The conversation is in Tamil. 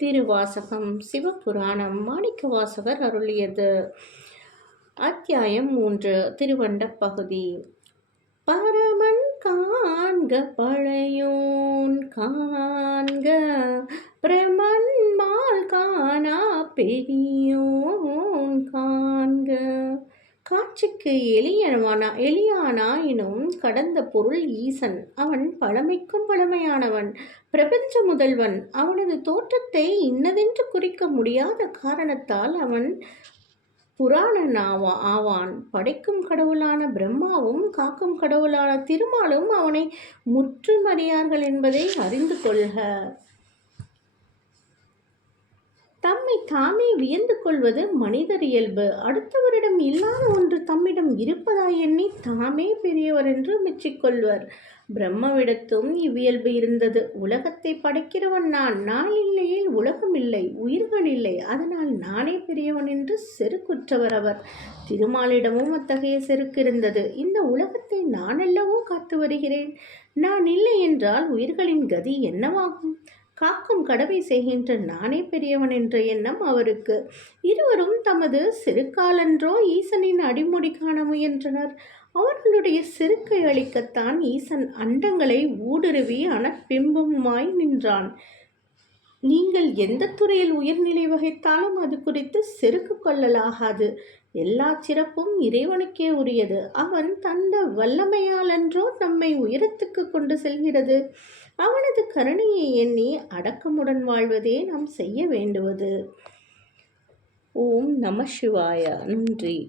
திருவாசகம் சிவபுராணம் மாணிக்கவாசகர் அருளியது. அத்தியாயம் மூன்று திருவண்ட பகுதி. பரமன் காண்க பழையோன் காண்க பிரமன் மால் காணா பெரியோன் காண்க. காட்சிக்கு எளியவனா எளியானாயினும் கடந்த பொருள் ஈசன். அவன் பழமைக்கும் பழமையானவன் பிரபஞ்ச முதல்வன். அவனது தோற்றத்தை இன்னதென்று குறிக்க முடியாத காரணத்தால் அவன் புராணன் ஆவா ஆவான். படைக்கும் கடவுளான பிரம்மாவும் காக்கும் கடவுளான திருமாலும் அவனை முற்றுமறியார்கள் என்பதை அறிந்து கொள்க. தம்மை தாமே வியந்து கொள்வது மனிதர் இயல்பு. அடுத்தவரிடம் இல்லாத ஒன்று தம்மிடம் இருப்பதாய் எண்ணி தாமே பெரியவர் என்று மெச்சிக்கொள்வர் பிரம்மவிடத்தும் இவ்வியல்பு இருந்தது. உலகத்தை படைக்கிறவன் நான். நான் இல்லையில் உலகம் இல்லை. உயிர்கள் இல்லை. அதனால் நானே பெரியவன் என்று செருக்குற்றவர் அவர். திருமாலிடமும் அத்தகைய செருக்கு இருந்தது. இந்த உலகத்தை நான் அல்லவோ காத்து வருகிறேன். நான் இல்லை என்றால் உயிர்களின் கதி என்னவாகும்? காக்கும் கடமை செய்கின்ற நானே பெரியவன் என்ற எண்ணம் அவருக்கு. இருவரும் தமது சிறுகாலன்றோ ஈசனின் அடிமுடி காண முயன்றனர். அவர்களுடைய செருக்கை அளிக்கத்தான் ஈசன் அண்டங்களை ஊடுருவி அனப்பிம்பமாய் நின்றான். நீங்கள் எந்த துறையில் உயர்நிலை வகித்தாலும் அது குறித்து செருக்கு கொள்ளலாகாது. எல்லா சிறப்பும் இறைவனுக்கே உரியது. அவன் தந்த வல்லமையாலன்றோ நம்மை உயரத்துக்கு கொண்டு செல்கிறது. அவனது கருணையை எண்ணி அடக்கமுடன் வாழ்வதே நாம் செய்ய வேண்டுவது. ஓம் நம சிவாய. நன்றி.